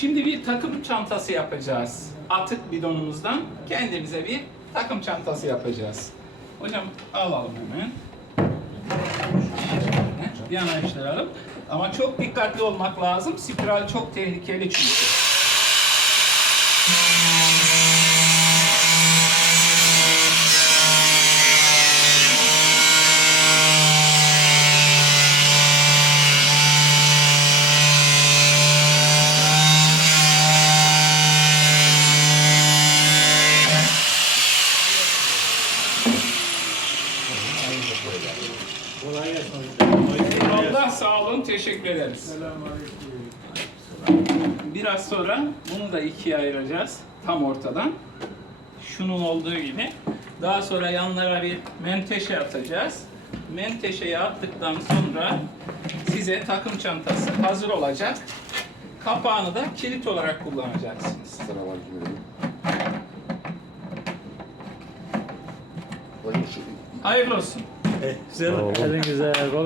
Şimdi bir takım çantası yapacağız. Atık bidonumuzdan kendimize bir takım çantası yapacağız. Hocam alalım hemen. Yanaştıralım. Ama çok dikkatli olmak lazım. Spiral çok tehlikeli çünkü. Allah sağ olun, teşekkür ederiz. Biraz sonra bunu da ikiye ayıracağız. Tam ortadan. Şunun olduğu gibi. Daha sonra yanlara bir menteşe atacağız. Menteşeyi attıktan sonra size takım çantası hazır olacak. Kapağını da kilit olarak kullanacaksınız. Selamünaleyküm. Hayır, şu- Olsun. Elinize kol